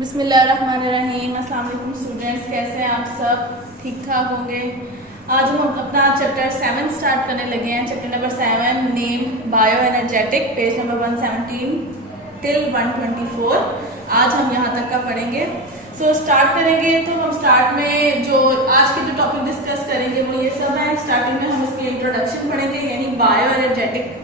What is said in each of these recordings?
बिस्मिल्लाहिर्रहमानिर्रहीम। अस्सलाम वालेकुम स्टूडेंट्स, कैसे हैं आप सब? ठीक ठाक होंगे। आज हम अपना चैप्टर 7 स्टार्ट करने लगे हैं। Chapter number 7 name bio energetic, page number 117 till 124। आज हम यहाँ तक का पढ़ेंगे। स्टार्ट करेंगे तो हम स्टार्ट में जो आज के जो टॉपिक डिस्कस करेंगे वो ये सब है। स्टार्टिंग में हम इसकी इंट्रोडक्शन पढ़ेंगे, यानी बायो एनर्जेटिक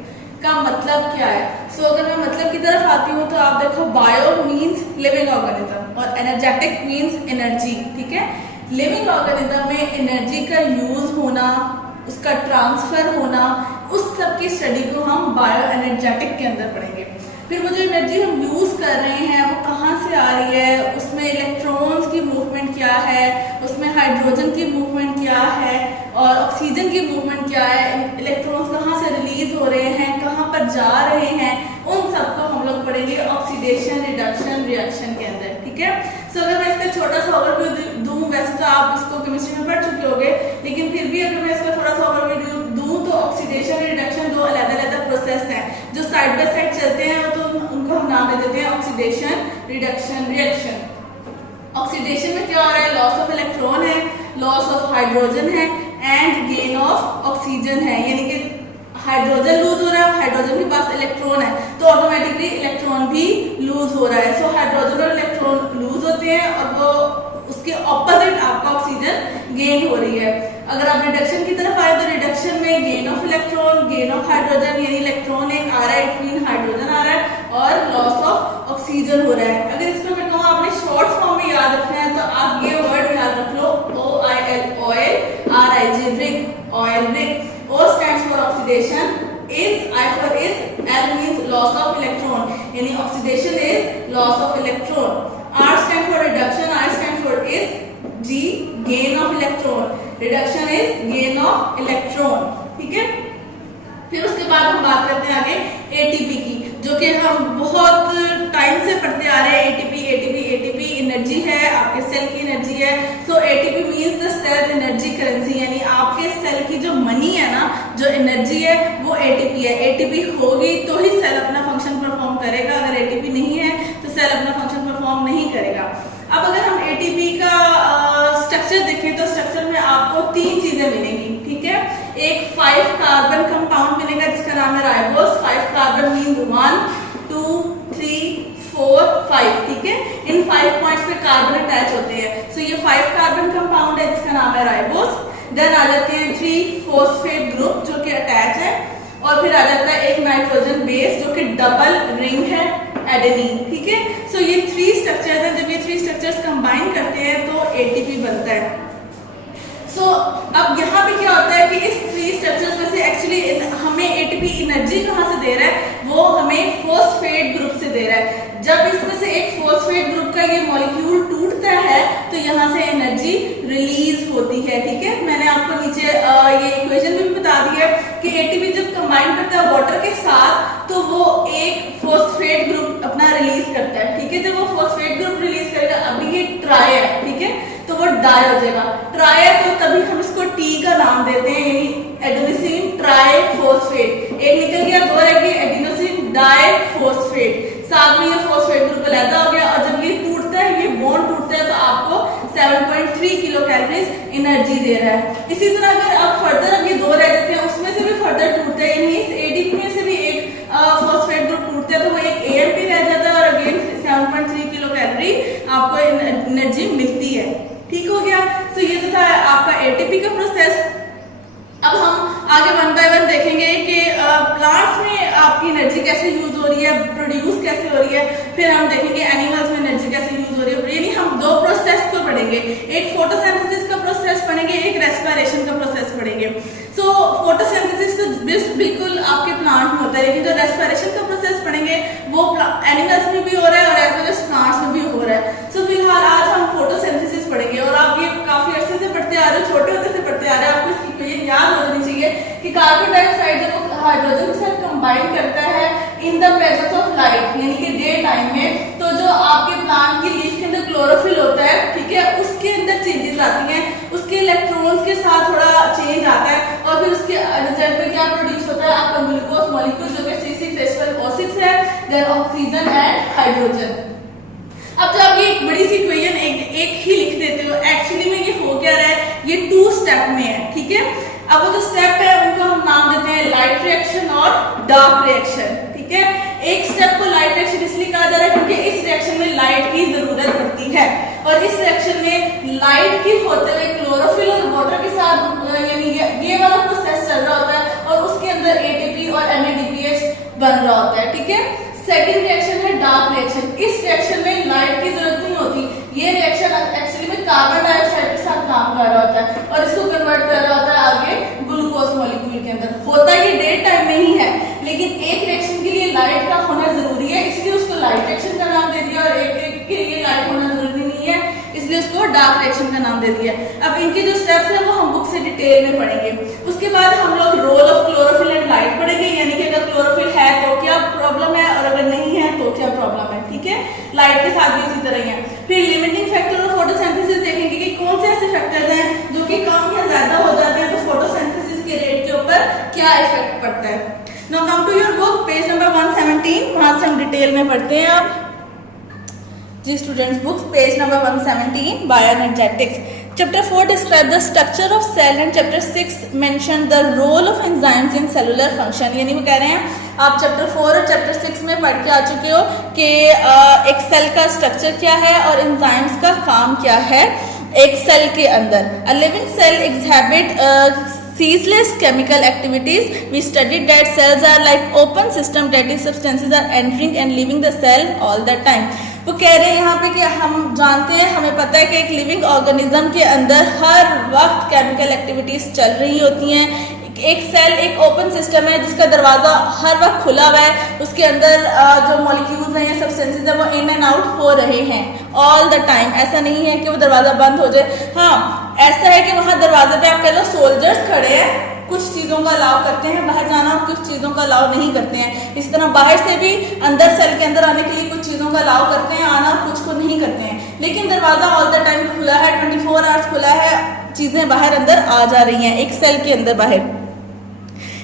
का मतलब क्या है। अगर मैं मतलब की तरफ आती हूँ तो आप देखो, बायो मीन्स लिविंग ऑर्गेनिज्म और एनर्जेटिक मीन्स एनर्जी। ठीक है, लिविंग ऑर्गेनिज्म में एनर्जी का यूज होना, उसका ट्रांसफर होना, उस सब की स्टडी को हम बायो एनर्जेटिक के अंदर पढ़ेंगे। फिर वो जो एनर्जी हम यूज कर रहे हैं वो कहाँ से आ रही है, उसमें इलेक्ट्रॉन्स की मूवमेंट क्या है, उसमें हाइड्रोजन की मूवमेंट क्या है और ऑक्सीजन की मूवमेंट क्या है, इलेक्ट्रॉन्स कहाँ से रिलीज हो रहे हैं, कहाँ पर जा रहे हैं, उन सबको हम लोग पढ़ेंगे ऑक्सीडेशन रिडक्शन रिएक्शन के अंदर। ठीक है, अगर मैं इसका छोटा सा ओवरव्यू दूं, वैसे तो आप इसको केमिस्ट्री में पढ़ चुके होंगे, लेकिन फिर भी अगर मैं इसका थोड़ा सा ओवरव्यू दूं तो ऑक्सीडेशन रिडक्शन दो अलग-अलग प्रोसेस हैं जो साइड बाय साइड चलते हैं, तो उनको हम नाम दे देते हैं ऑक्सीडेशन रिडक्शन रिएक्शन। ऑक्सीडेशन में क्या हो रहा है, लॉस ऑफ इलेक्ट्रॉन है, लॉस ऑफ हाइड्रोजन है एंड गेन ऑफ ऑक्सीजन है, यानी कि हाइड्रोजन लूज हो रहा है, हाइड्रोजन के पास इलेक्ट्रॉन है तो ऑटोमेटिकली इलेक्ट्रॉन भी लूज हो रहा है। हाइड्रोजन और इलेक्ट्रॉन लूज होते हैं और वो उसके ऑपोजिट आपका ऑक्सीजन गेन हो रही है। अगर आप रिडक्शन की तरफ आए तो रिडक्शन में gain of electron, gain of hydrogen, यानी इलेक्ट्रॉन एक आ रहा है, इट मीन हाइड्रोजन आ रहा है और लॉस ऑफ ऑक्सीजन हो रहा है। अगर इसको मैं कहूँ आपने शॉर्ट फॉर्म में याद रखना है तो आप ये वर्ड याद रख लो, OIL oil, RIG rig, oil rig. O stands for oxidation, I for is, L means loss of electron, यानी oxidation is loss of electron. R stands for reduction, I stands for is, G gain of electron, reduction is gain of electron. ठीक है, फिर उसके बाद हम बात करते हैं आगे ATP की, जो कि हम बहुत टाइम से पढ़ते आ रहे हैं। ATP एनर्जी है, आपके सेल की एनर्जी है। ATP means the cell energy currency, यानी आपके सेल की जो मनी है ना, जो एनर्जी है वो ATP है। ATP होगी तो ही सेल अपना फंक्शन परफॉर्म करेगा, अगर ATP नहीं है तो सेल अपना फंक्शन परफॉर्म नहीं करेगा। अब अगर हम ATP का स्ट्रक्चर देखें तो स्ट्रक्चर में आपको 3 चीजें मिलेंगी। ठीक है, एक 5 कार्बन कंपाउंड मिलेगा जिसका नाम है राइबोस। 5 carbon means 1 2 3 4 5। ठीक है, इन 5 पॉइंट्स पे कार्बन अटैच होते हैं। ये 5 कार्बन कंपाउंड है जिसका नाम है राइबोस। देन आ जाते हैं 3 फॉस्फेट ग्रुप जो कि अटैच है, और फिर आ जाता है एक नाइट्रोजन बेस जो कि डबल रिंग है, एडेनिन। ठीक है, ये 3 स्ट्रक्चर्स हैं। जब ये 3 स्ट्रक्चर्स कंबाइन करते हैं तो ATP बनता है। अब यहाँ पे क्या होता है कि इस 3 स्ट्रक्चर्स में से एक्चुअली हमें ATP एनर्जी कहाँ से दे रहा है, वो हमें फॉस्फेट ग्रुप से दे रहा है। जब इसमें से एक फॉस्फेट ग्रुप का ये मॉलिक्यूल टूटता है तो यहाँ से एनर्जी रिलीज होती है। ठीक है, मैंने आपको नीचे ये इक्वेशन भी बता दी है कि ATP जब कंबाइन करता है वाटर के साथ तो वो एक फॉस्फेट ग्रुप अपना रिलीज करता है। ठीक है, जब वो फॉस्फेट ग्रुप रिलीज करेगा, अभी ये ट्राई है, ठीक है, तो वो डाई हो जाएगा। ट्राई है तो तभी हम इसको T का नाम देते हैं, यानी एडेनोसिन ट्राइफॉस्फेट। एक निकल गया, 2 रह गई, एडेनोसिन डाइफॉस्फेट। साथ में ये फॉस्फेट ग्रुप अलग हो गया, और जब ये टूटता है, ये बॉन्ड टूटता है तो आपको 7.3 किलो कैलोरीज एनर्जी दे रहा है। इसी तरह अगर आप फर्दर अब ये 2 रह जाते हैं, उसमें से भी फर्दर टूटता है, यानी इस ATP में से भी एक फॉस्फेट ग्रुप टूटता है तो वो एक AMP रह जाता है और अगेन 7.3 किलो कैलोरी आपको एनर्जी मिलती है। ठीक हो गया, ये तो था आपका ATP का प्रोसेस। अब हम आगे 1 बाय 1 देखेंगे कि प्लांट्स में आपकी एनर्जी कैसे यूज हो रही है, प्रोड्यूस कैसे हो रही है। फिर हम देखेंगे एनिमल्स में एनर्जी कैसे यूज हो रही है। यानी हम 2 प्रोसेस को पढ़ेंगे, एक फोटोसिंथेसिस का प्रोसेस पढ़ेंगे, एक रेस्पिरेशन का प्रोसेस पढ़ेंगे। फोटोसिंथेसिस तो बिल्कुल आपके प्लांट में होता है, लेकिन जो रेस्पिरेशन का प्रोसेस पढ़ेंगे वो एनिमल्स में भी हो रहा है और एज वेल एज प्लांट्स में भी हो रहा है। फिलहाल आज हम फोटोसिंथेसिस पढ़ेंगे, और आप ये काफी अर्से से पढ़ते आ रहे हो, छोटे होते से पढ़ते आ रहे हो, आपको इसकी इक्वेशन याद हो जानी चाहिए कि कार्बन डाइऑक्साइड जब हाइड्रोजन के साथ कंबाइन करता है इन द प्रेजेंस ऑफ लाइट, यानी कि डे टाइम में, तो जो आपके प्लांट की लीफ के अंदर क्लोरोफिल होता है, ठीक है, उसके अंदर चेंजेस आती हैं, उसके इलेक्ट्रॉन्स के साथ थोड़ा चेंज आता है, और फिर उसके रिजल्ट में क्या प्रोड्यूस होता है, आपका ग्लूकोज मॉलिक्यूल जो कि C6H12O6 है, देन ऑक्सीजन एंड हाइड्रोजन। अब जब ये एक बड़ी सी इक्वेशन एक ही लिख देते हो, एक्चुअली में ये हो क्या रहा है, ये 2 स्टेप में है, ठीक है। अब वो जो स्टेप है उनको हम नाम देते हैं लाइट रिएक्शन और डार्क रिएक्शन, ठीक है। एक स्टेप को लाइट रिएक्शन इसलिए कहा जा रहा है क्योंकि इस रिएक्शन में लाइट की जरूरत पड़ती है, और इस रिएक्शन में लाइट की होते हुए क्लोरोफिल और वाटर के साथ यानी ये वाला प्रोसेस चल रहा होता है और उसके अंदर एटीपी और NADPH बन रहा होता है, ठीक है। सेकंड रिएक्शन है डार्क रिएक्शन। इस रिएक्शन में लाइट की जरूरत नहीं होती, ये रिएक्शन एक्चुअली में कार्बन डाइऑक्साइड के साथ काम कर रहा होता है और इसको कन्वर्ट कर रहा होता है आगे ग्लूकोज मॉलिक्यूल के अंदर। होता ये डे टाइम में ही है, लेकिन एक रिएक्शन के लिए लाइट का होना जरूरी है, इसलिए उसको लाइट रिएक्शन का नाम दे दिया, और एक के लिए लाइट होना जरूरी नहीं है इसलिए उसको डार्क रिएक्शन का नाम दे दिया। अब इनके जो स्टेप्स हैं वो हम बुक से डिटेल में पढ़ेंगे। उसके बाद हम लोग role of chlorophyll and light पढ़ेंगे, यानी कि अगर क्लोरोफिल है तो क्या प्रॉब्लम है और अगर नहीं है तो क्या प्रॉब्लम है, ठीक है। लाइट के साथ भी इसी तरह ही है। फिर लिमिटिंग फैक्टर ऑफ फोटोसिंथेसिस देखेंगे कि कौन से ऐसे फैक्टर्स हैं जो कि कम या ज्यादा हो जाते हैं तो फोटोसिंथेसिस के रेट के ऊपर क्या इफेक्ट पड़ता है। Now come to your book, page number 117, वहां से हम डिटेल में पढ़ते हैं। आप जी students books, page number 117, bioenergetics, chapter 4 describe the structure of cell and chapter 6 mention the role of enzymes in cellular function. यानी वो कह रहे हैं आप चैप्टर 4 और चैप्टर 6 में पढ़ के आ चुके हो कि एक सेल का स्ट्रक्चर क्या है और एंजाइम्स का काम क्या है एक सेल के अंदर। A living cell exhibit ceaseless chemical activities. We studied that cells are like open system, that is substances are entering and leaving the cell all the time. वो कह रहे हैं यहाँ पे कि हम जानते हैं, हमें पता है कि एक लिविंग ऑर्गेनिज्म के अंदर हर वक्त केमिकल एक्टिविटीज चल रही होती हैं। एक सेल एक ओपन सिस्टम है जिसका दरवाजा हर वक्त खुला हुआ है, उसके अंदर जो मॉलिक्यूल्स हैं या सब्सटेंसेस हैं वो इन एंड आउट हो रहे हैं ऑल द टाइम। ऐसा नहीं है कि वो दरवाजा बंद हो जाए। हाँ, ऐसा है कि वहाँ दरवाजे पे आप कह लो सोल्जर्स खड़े हैं, कुछ चीज़ों का अलाउ करते हैं बाहर जाना और कुछ चीज़ों का अलाउ नहीं करते हैं। इसी तरह बाहर से भी अंदर सेल के अंदर आने के लिए कुछ चीज़ों का अलाउ करते हैं आना और कुछ को नहीं करते हैं, लेकिन दरवाज़ा ऑल द टाइम खुला है, 24 आवर्स खुला है, चीज़ें बाहर अंदर आ जा रही हैं एक सेल के अंदर बाहर।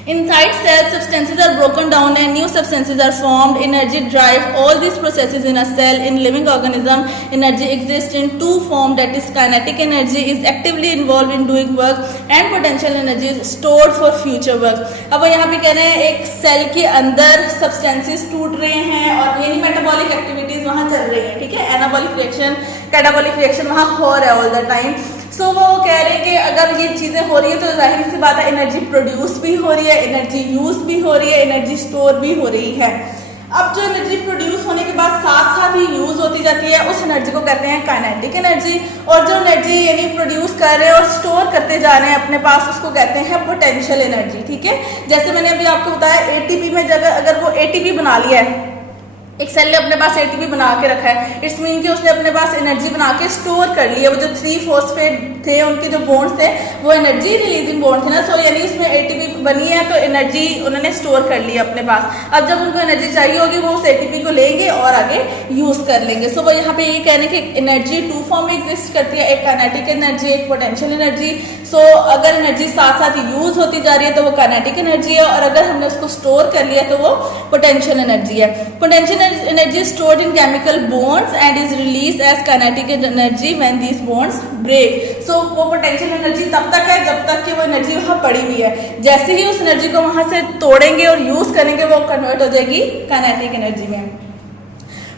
Inside cells, substances are broken down and new substances are formed. Energy drive all these processes in a cell. In living organism, energy exists in two forms. That is, kinetic energy is actively involved in doing work, and potential energy is stored for future work. अब यहाँ पे कह रहे हैं एक cell के अंदर substances टूट रहे हैं और यानी मेटाबॉलिक एक्टिविटीज वहाँ चल रही हैं, ठीक है। एनाबॉलिक रिएक्शन, कैटाबॉलिक रिएक्शन वहाँ हो रहा है ऑल द टाइम। सो वो कह रहे हैं कि अगर ये चीज़ें हो रही है तो जाहिर सी बात है एनर्जी प्रोड्यूस भी हो रही है, एनर्जी यूज भी हो रही है, एनर्जी स्टोर भी हो रही है। अब जो एनर्जी प्रोड्यूस होने के बाद साथ साथ ही यूज होती जाती है उस एनर्जी को कहते हैं काइनेटिक एनर्जी, और जो एनर्जी यानी प्रोड्यूस कर रहे हैं और स्टोर करते जा रहे हैं अपने पास उसको कहते हैं पोटेंशियल एनर्जी, ठीक है। जैसे मैंने अभी आपको बताया एटीपी में अगर वो एटीपी बना लिया है, एक सेल ने अपने पास एटीपी बना के रखा है, इट्स मीन कि उसने अपने पास एनर्जी बना के स्टोर कर ली है। वो जो 3 फॉस्फेट थे उनके जो बॉन्ड्स थे वो एनर्जी रिलीजिंग बॉन्ड थे ना, सो यानी उसमें एटीपी बनी है तो एनर्जी उन्होंने स्टोर कर ली अपने पास। अब जब उनको एनर्जी चाहिए होगी वो उस एटीपी को लेंगे और आगे यूज कर लेंगे। सो वो यहाँ पे ये कह रहे हैं कि एनर्जी 2 फॉर्म में एग्जिस्ट करती है, एक काइनेटिक एनर्जी, एक पोटेंशियल एनर्जी। सो अगर एनर्जी साथ साथ यूज होती जा रही है तो वो काइनेटिक एनर्जी है, और अगर हमने उसको स्टोर कर लिया तो वो पोटेंशियल एनर्जी है। Potential energy stored in chemical bonds and is released as kinetic energy when these bonds break. So वो potential energy तब तक है जब तक कि वो एनर्जी वहाँ पड़ी हुई है। जैसे ही उस एनर्जी को वहाँ से तोड़ेंगे और यूज करेंगे वो कन्वर्ट हो जाएगी काइनेटिक एनर्जी में।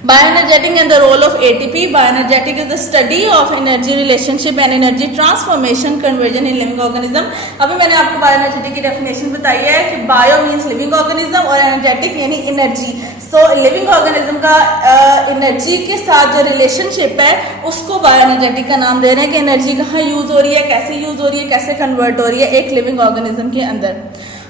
Bioenergetic and the role of ATP. Bioenergetic is the study of energy relationship and energy transformation conversion in living organism. अभी मैंने आपको बायोएनर्जेटिक की डेफिनेशन बताई है कि बायो मीन्स लिविंग ऑर्गेनिज्म और एनर्जेटिक यानी एनर्जी। सो लिविंग ऑर्गेनिज्म का एनर्जी के साथ जो रिलेशनशिप है उसको बायोएनर्जेटिक का नाम दे रहे हैं कि एनर्जी कहाँ यूज हो रही है, कैसे यूज हो रही है, कैसे कन्वर्ट हो रही है एक लिविंग ऑर्गेनिज्म के अंदर।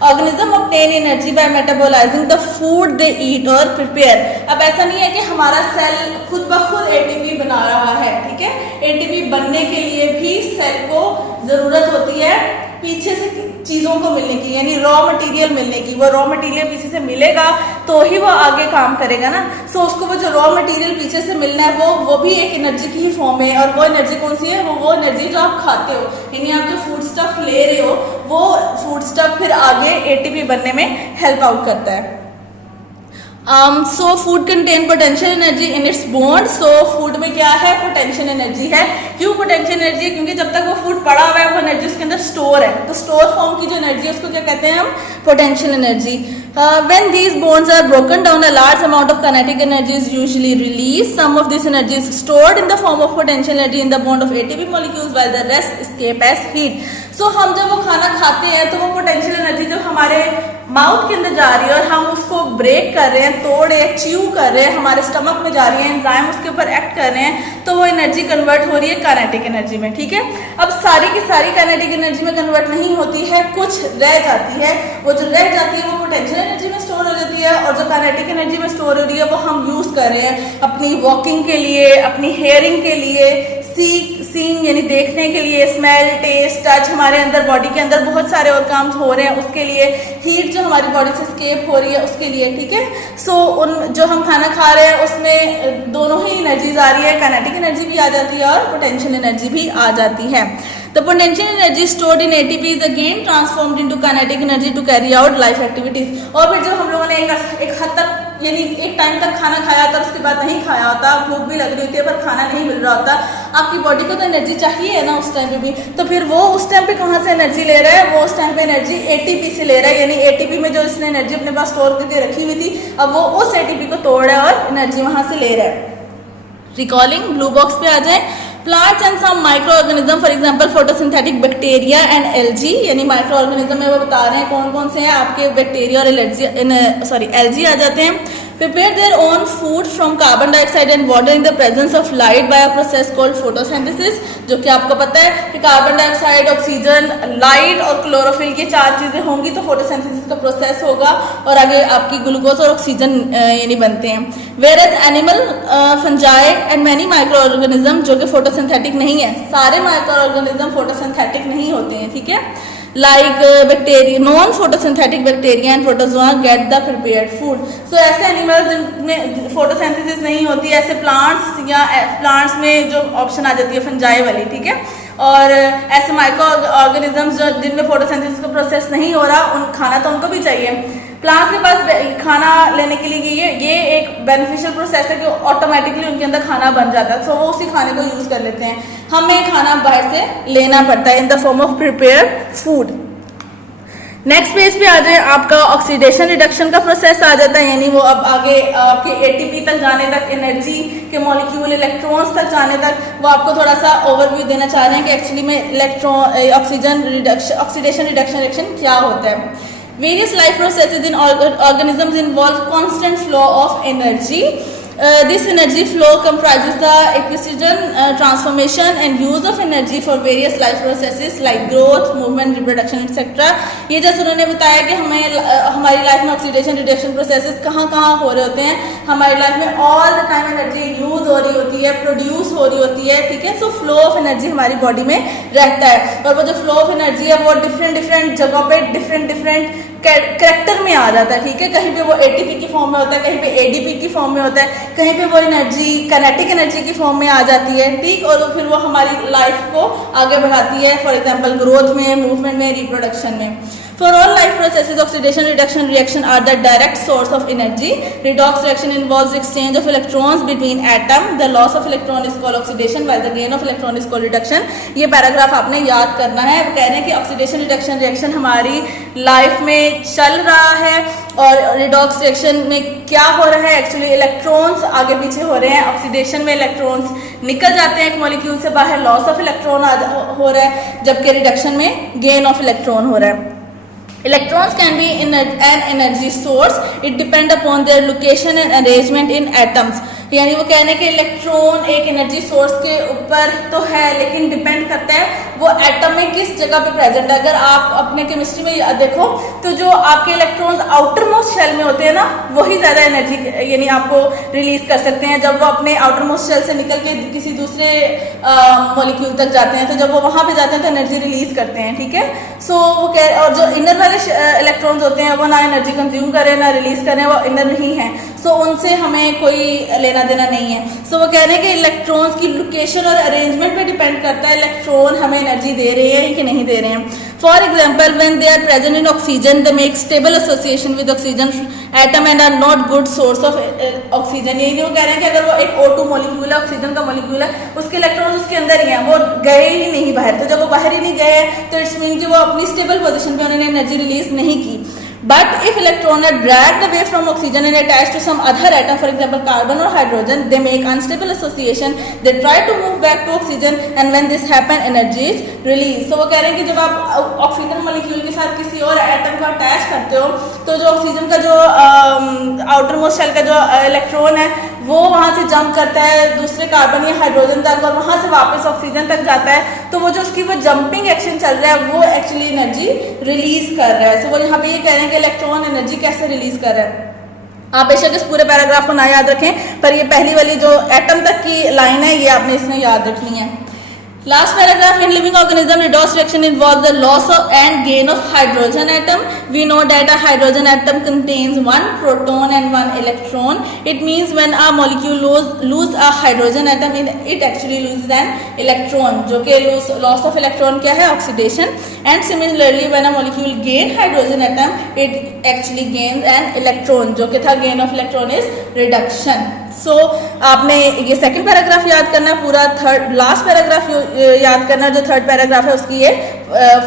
Organism obtain energy by metabolizing the food they eat और प्रिपेयर। अब ऐसा नहीं है कि हमारा सेल खुद ब खुद एटीपी बना रहा है, ठीक है। एटीपी बनने के लिए भी सेल को जरूरत होती है पीछे से चीज़ों को मिलने की, यानी रॉ मटेरियल मिलने की। वो रॉ मटेरियल पीछे से मिलेगा तो ही वो आगे काम करेगा ना। सो उसको वो जो रॉ मटेरियल पीछे से मिलना है वो भी एक एनर्जी की ही फॉर्म है, और वो एनर्जी कौन सी है, वो एनर्जी जो आप खाते हो, यानी आप जो फूड स्टफ ले रहे हो वो फूड स्टफ फिर आगे एटीपी बनने में हेल्प आउट करता है। So food contain potential energy in its bond. So food में क्या है, पोटेंशियल एनर्जी है। क्यों पोटेंशियल एनर्जी? क्योंकि जब तक वो फूड पड़ा हुआ है वो एनर्जी उसके अंदर स्टोर है, तो स्टोर फॉर्म की जो एनर्जी है उसको क्या कहते हैं हम, potential energy. When these bonds are broken down, a large amount of kinetic energy is usually released. Some of this energy is stored in the form of potential energy in the bond of ATP molecules, while the rest escape as heat. So हम जब वो खाना खाते हैं तो वो potential energy जब हमारे माउथ के अंदर जा रही है और हम उसको ब्रेक कर रहे हैं, तोड़ रहे हैं, च्यू कर रहे हैं, हमारे स्टमक में जा रही है, एंजाइम उसके ऊपर एक्ट कर रहे हैं, तो वो एनर्जी कन्वर्ट हो रही है काइनेटिक एनर्जी में। ठीक है, अब सारी की सारी काइनेटिक एनर्जी में कन्वर्ट नहीं होती है, कुछ रह जाती है। वो जो रह जाती है वो पोटेंशियल एनर्जी में स्टोर हो जाती है, और जो काइनेटिक एनर्जी में स्टोर हो रही है वो हम यूज कर रहे हैं अपनी वॉकिंग के लिए, अपनी हेयरिंग के लिए, सीइंग यानी देखने के लिए, स्मेल, टेस्ट, टच, हमारे अंदर बॉडी के अंदर बहुत सारे और काम हो रहे हैं उसके लिए, हीट जो हमारी बॉडी से स्केप हो रही है उसके लिए। ठीक है, सो उन जो हम खाना खा रहे हैं उसमें दोनों ही एनर्जीज आ रही है, काइनेटिक एनर्जी भी आ जाती है और पोटेंशियल एनर्जी भी आ जाती है। The potential energy stored in ATP is again transformed into kinetic energy to carry out life activities। और फिर जब हम लोगों ने एक हद तक यानी एक टाइम तक खाना खाया होता है, उसके बाद नहीं खाया होता, भूख भी लग रही होती है पर खाना नहीं मिल रहा होता, आपकी बॉडी को तो एनर्जी चाहिए ना उस टाइम पे भी, तो फिर वो उस टाइम पे कहाँ से एनर्जी ले रहा है, वो उस टाइम पे एनर्जी ATP से ले रहा है। यानी ATP में जो इसने एनर्जी अपने पास स्टोर करके रखी हुई थी, अब वो उस ATP को तोड़ रहा है और एनर्जी वहां से ले रहा है। रिकॉलिंग, ब्लू बॉक्स पे आ जाए। Plants and some microorganism, for example photosynthetic bacteria and algae, यानी माइक्रो ऑर्गेनिज्म में वो बता रहे हैं कौन कौन से हैं आपके बैक्टीरिया और एल्जी आ जाते हैं। Prepare their own food from carbon dioxide and water in the presence of light by a process called photosynthesis, जो कि आपको पता है कि कार्बन डाइऑक्साइड, ऑक्सीजन, लाइट और क्लोरोफिल, ये चार चीजें होंगी तो फोटोसिंथेसिस का प्रोसेस होगा और आगे आपकी ग्लूकोज और ऑक्सीजन यानी बनते हैं। Whereas animal, fungi and many microorganism जो कि फोटोसिंथेटिक नहीं है, सारे माइक्रो ऑर्गेनिज्म फोटोसिंथेटिक नहीं होते हैं। ठीक है, like bacteria, non-photosynthetic bacteria and protozoa get the prepared food। So ऐसे एनिमल्स जिनमें फोटोसिंथेसिस नहीं होती, ऐसे प्लांट्स या प्लांट्स में जो ऑप्शन आ जाती है फंजाई वाली, ठीक है, और ऐसे माइक्रो ऑर्गेनिजम्स जो जिनमें फोटोसिंथेसिस का प्रोसेस नहीं हो रहा, उन खाना तो उनको भी चाहिए। प्लांट्स के पास खाना लेने के लिए ये एक बेनिफिशियल प्रोसेस है कि ऑटोमेटिकली उनके अंदर खाना बन जाता है, सो वो उसी खाने को यूज कर लेते हैं। हमें खाना बाहर से लेना पड़ता है इन the form of prepared food. Next page पे आ जाए, आपका ऑक्सीडेशन रिडक्शन का प्रोसेस आ जाता है, यानी वो अब आगे आपके ATP तक जाने तक, एनर्जी के मॉलिक्यूल इलेक्ट्रॉन्स तक जाने तक, वो आपको थोड़ा सा ओवरव्यू देना चाह रहे हैं कि एक्चुअली में ऑक्सीडेशन रिडक्शन रिएक्शन क्या होता है। Various life processes in organisms involve constant flow of energy. This energy flow comprises the acquisition, transformation and use of energy for various life processes like growth, movement, reproduction, etc. ये जैसे उन्होंने बताया कि हमारी life में oxidation reduction processes कहाँ कहाँ हो रहे होते हैं, हमारी लाइफ में all the time energy use हो रही होती है, प्रोड्यूस हो रही होती है। ठीक है, सो फ्लो ऑफ एनर्जी हमारी बॉडी में रहता है, और वो जो फ्लो ऑफ एनर्जी है वो डिफरेंट जगह पे डिफरेंट कैरेक्टर में आ जाता है। ठीक है, कहीं पे वो ATP की फॉर्म में होता है, कहीं पे ADP की फॉर्म में होता है, कहीं पे वो एनर्जी काइनेटिक एनर्जी की फॉर्म में आ जाती है। ठीक, और फिर वो हमारी लाइफ को आगे बढ़ाती है, फॉर एग्जांपल ग्रोथ में, मूवमेंट में, रिप्रोडक्शन में। For all life processes, oxidation reduction reaction are the direct source of energy. Redox reaction involves exchange of electrons between atom. The loss of electron is called oxidation, while the gain of electron is called reduction. ये paragraph आपने याद करना है। कह रहे हैं कि oxidation reduction reaction हमारी लाइफ में चल रहा है, और रिडॉक्स रिएक्शन में क्या हो रहा है, एक्चुअली इलेक्ट्रॉन्स आगे पीछे हो रहे हैं। ऑक्सीडेशन में इलेक्ट्रॉन्स निकल जाते हैं एक मॉलिक्यूल से बाहर, लॉस ऑफ इलेक्ट्रॉन हो रहा है, जबकि रिडक्शन में गेन ऑफ इलेक्ट्रॉन हो रहा है। Electrons can be an energy source. It depend upon their location and arrangement in atoms. यानी वो कहने के इलेक्ट्रॉन एक एनर्जी सोर्स के ऊपर तो है, लेकिन डिपेंड करता है वो एटम में किस जगह पे प्रेजेंट है। अगर आप अपने केमिस्ट्री में देखो तो जो आपके इलेक्ट्रॉन्स आउटर मोस्ट शेल में होते हैं ना, वही ज्यादा एनर्जी यानी आपको रिलीज कर सकते हैं। जब वो अपने आउटर मोस्ट शेल से निकल के किसी दूसरे मॉलिक्यूल तक जाते हैं, तो जब वो वहां पे जाते हैं तो एनर्जी रिलीज करते हैं। ठीक है, सो वो कह, और जो इनर वाले इलेक्ट्रॉन्स होते हैं वो ना एनर्जी कंज्यूम करें ना रिलीज करें, वो इनर ही हैं, सो उनसे हमें कोई लेना देना नहीं है। सो वो कह रहे हैं कि इलेक्ट्रॉन्स की लोकेशन और अरेंजमेंट पे डिपेंड करता है इलेक्ट्रॉन हमें एनर्जी दे रहे हैं कि नहीं दे रहे हैं। For example, when they are present in oxygen, they make stable association with oxygen atom and are not good source of oxygen. यही वो कह रहे हैं कि अगर वो एक O2 मॉलिक्यूल है, ऑक्सीजन का मॉलिक्यूल है, उसके इलेक्ट्रॉन्स उसके अंदर ही हैं, वो गए ही नहीं बाहर. तो जब वो बाहर ही नहीं गए तो इट्स मीन कि वो अपनी स्टेबल पोजीशन पे उन्होंने एनर्जी रिलीज नहीं की. But if electrons are dragged away from oxygen and attached to some other atom, for example carbon or hydrogen, they make unstable association. They try to move back to oxygen, and when this happen, energy is released. So वो कह रहे हैं कि जब आप oxygen molecule के साथ किसी और एटम को अटैच करते हो, तो जो ऑक्सीजन का जो आउटर मोस्ट शेल का जो इलेक्ट्रॉन है वो वहाँ से जंप करता है दूसरे कार्बन या हाइड्रोजन तक, और वहाँ से वापस ऑक्सीजन तक जाता है. तो वो जो उसकी वो जंपिंग एक्शन चल रहा है वो एक्चुअली एनर्जी रिलीज कर रहा है. सो वो यहाँ पे ये कह रहे हैं कि इलेक्ट्रॉन एनर्जी कैसे रिलीज कर रहा है. आप बेशक इस पूरे पैराग्राफ को ना याद रखें, पर ये पहली वाली जो एटम तक की लाइन है ये आपने इसमें याद रखनी है. Last paragraph, in living organism, redox reaction involves the loss of and gain of hydrogen atom. We know that a hydrogen atom contains one proton and one electron. It means when a molecule lose a hydrogen atom, it actually loses an electron. जो कि loss of electron क्या है? Oxidation. And similarly, when a molecule gain hydrogen atom, it actually gains an electron. जो कि था gain of electron is reduction. So आपने ये second paragraph याद करना है, पूरा थर्ड लास्ट पैराग्राफ याद करना है, जो थर्ड पैराग्राफ है उसकी ये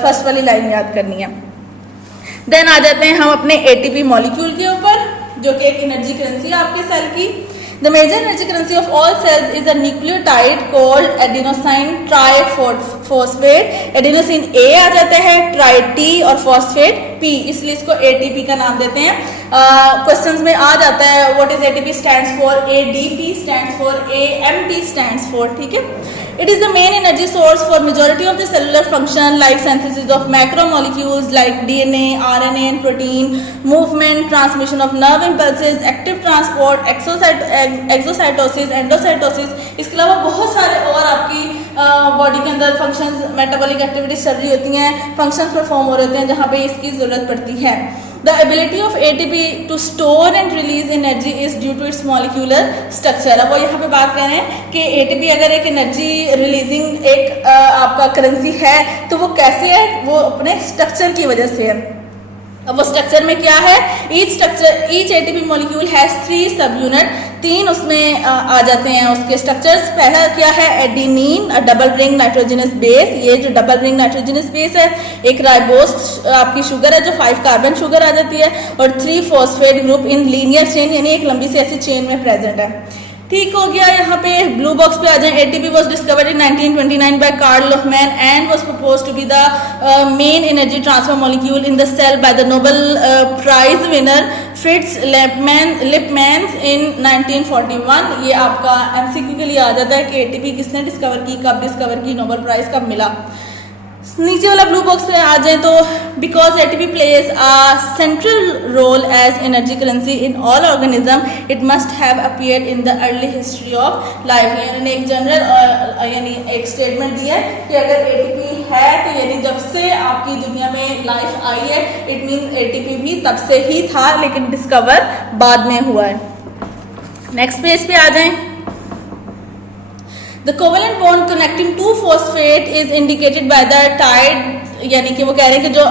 फर्स्ट वाली लाइन याद करनी है. देन आ जाते हैं हम अपने एटीपी मॉलिक्यूल के ऊपर, जो कि एक एनर्जी करेंसी है आपके सेल की. The major energy currency of all cells is a nucleotide called adenosine triphosphate. Adenosine A आ जाता है, ट्राई T और फॉस्फेट P, इसलिए इसको ATP का नाम देते हैं. क्वेश्चंस में आ जाता है what is ATP stands for, ADP stands for, AMP stands for. ठीक है. It is the main energy source for majority of the cellular function like synthesis of macromolecules like DNA, RNA and protein, movement, transmission of nerve impulses, active transport, exocytosis, endocytosis. इसके अलावा बहुत सारे और आपकी body के अंदर functions, metabolic activities चल रही होती हैं, फंक्शंस परफॉर्म हो रहे होते हैं जहाँ पे इसकी ज़रूरत पड़ती है. The ability of ATP to store and release energy is due to its molecular structure. अब वो यहाँ पे बात कर रहे हैं कि ATP अगर एक एनर्जी रिलीजिंग एक आपका करेंसी है तो वो कैसे है, वो अपने स्ट्रक्चर की वजह से है. अब वो स्ट्रक्चर में क्या है, ईच ATP मॉलिक्यूल हैज 3 सब यूनिट, 3 उसमें आ जाते हैं उसके स्ट्रक्चर्स. पहला क्या है, adenine, double ring nitrogenous base. ये जो डबल रिंग नाइट्रोजनस बेस है, एक राइबोस आपकी शुगर है जो 5 कार्बन शुगर आ जाती है, और 3 phosphate group in linear chain, यानी एक लंबी सी ऐसी चेन में प्रेजेंट है. ठीक हो गया. यहाँ पे ब्लू बॉक्स पे आ जाए. ATP was discovered in 1929 by Carl Lohmann and was proposed to be the main energy transfer molecule in the cell by the Nobel Prize winner Fritz Lipman in 1941. ये आपका MCQ के लिए आ जाता है कि ATP किसने डिस्कवर की, कब डिस्कवर की, नोबेल प्राइज कब मिला. नीचे वाला ब्लू बॉक्स पे आ जाए तो because ATP plays a central role as energy currency in all organism, it must have appeared in the early history of life. यानी एक जनरल यानी एक स्टेटमेंट दी है कि अगर ATP है तो यानी जब से आपकी दुनिया में लाइफ आई है, इट मीन ATP भी तब से ही था, लेकिन डिस्कवर बाद में हुआ है. नेक्स्ट पेज पे आ जाए. The covalent bond connecting two phosphate is indicated by the tide, यानी कि वो कह रहे हैं कि जो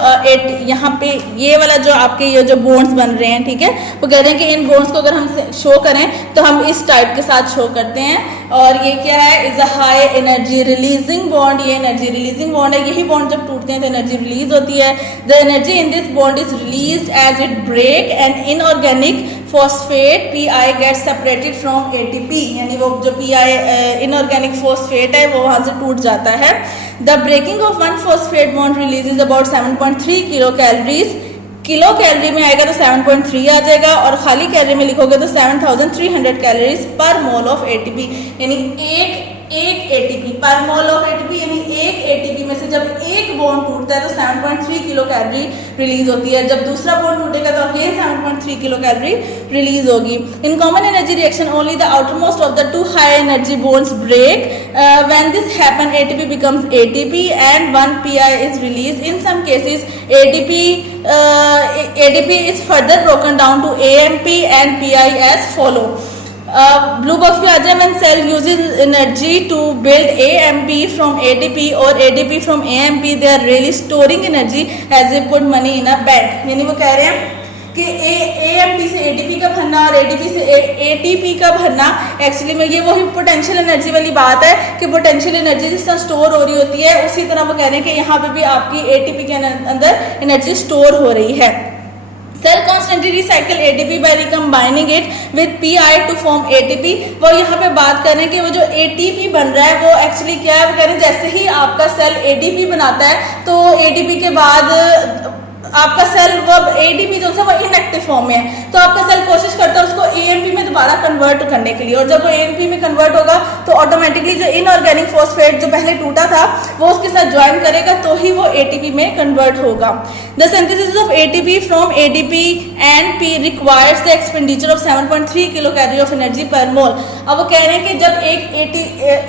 यहाँ पे ये वाला जो आपके ये जो बॉन्ड्स बन रहे हैं, ठीक है, वो कह रहे हैं कि इन बॉन्ड्स को अगर हम शो करें तो हम इस टाइप के साथ शो करते हैं. और ये क्या है, is a high energy releasing bond. ये एनर्जी रिलीजिंग बॉन्ड है. यही बॉन्ड जब टूटते हैं तो एनर्जी रिलीज होती है. The energy in this bond is released as it break and inorganic phosphate PI get separated from ATP, यानी वो जो PI इनऑर्गेनिक फॉस्फेट है वो वहाँ से टूट जाता है. The breaking of one phosphate bond releases about 7.3 kilo calories. Kilo calorie में आएगा तो 7.3 आ जाएगा, और खाली कैलोरी में लिखोगे तो 7300 कैलोरीज पर मोल ऑफ ATP, यानी एक ATP पर मोल ऑफ ATP, यानी एक ATP में से जब एक बॉन्ड टूटता है तो 7.3 किलो कैलोरी रिलीज होती है. जब दूसरा बॉन्ड टूटेगा तो अगेन 7.3 किलो कैलोरी रिलीज होगी. In common energy reaction only the outermost of the 2 high energy bonds break. When this happen ATP becomes ATP and 1 PI is released. In some cases ADP is further broken down to AMP and PI as follow. Blue box पे आ जाए, when cell uses energy to build AMP from ATP और ATP from AMP, they are really storing energy as a put money in a bank. यानी वो कह रहे हैं कि एएमपी से एटीपी का भरना और एटीपी से एटीपी का भरना एक्चुअली में ये वही पोटेंशियल एनर्जी वाली बात है कि पोटेंशियल एनर्जी जिस तरह स्टोर हो रही होती है, उसी तरह वो कह रहे हैं कि यहाँ पे भी आपकी एटीपी के अंदर एनर्जी स्टोर हो रही है। Cell constantly recycle ATP by recombining it with PI to form ATP. वो यहाँ पे बात कर रहे हैं कि वो जो एटीपी बन रहा है वो एक्चुअली क्या है, वो कह रहे हैं जैसे ही आपका सेल एटीपी बनाता है तो एटीपी के बाद आपका सेल वो एटीपी जो है वो इनएक्टिव फॉर्म में है, तो आपका सेल कोशिश करता है उसको एएमपी में दोबारा कन्वर्ट करने के लिए, और जब वो एएमपी में कन्वर्ट होगा तो ऑटोमेटिकली जो इनऑर्गेनिक फॉस्फेट जो पहले टूटा था वो उसके साथ ज्वाइन करेगा तो ही वो एटीपी में कन्वर्ट होगा। The synthesis of ATP from ATP and P requires the expenditure of 7.3 kilo calorie of energy पर मोल। अब वो कह रहे हैं कि जब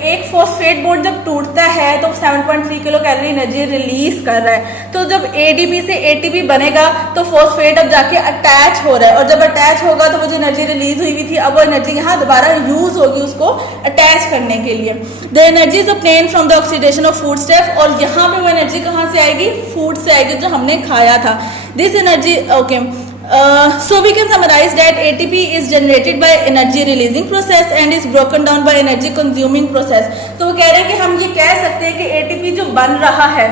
एक फॉस्फेट बोर्ड जब टूटता है तो 7.3 किलो कैलोरी एनर्जी रिलीज कर रहा है, तो जब एटीपी से एटीपी बनेगा तो फॉस्फेट अब जाके अटैच हो रहा है, और जब अटैच होगा तो वो जो एनर्जी रिलीज हुई थी अब वो एनर्जी यहाँ दोबारा यूज होगी उसको अटैच करने के लिए। The energy is obtained from the oxidation of food stuff, और यहाँ पे वो एनर्जी कहाँ से आएगी, फूड से आएगी जो हमने खाया था। This energy okay, so we can summarize that ATP is generated by energy releasing process and is broken down by energy consuming process। तो वो कह रहे हैं कि हम ये कह सकते हैं कि ATP जो बन रहा है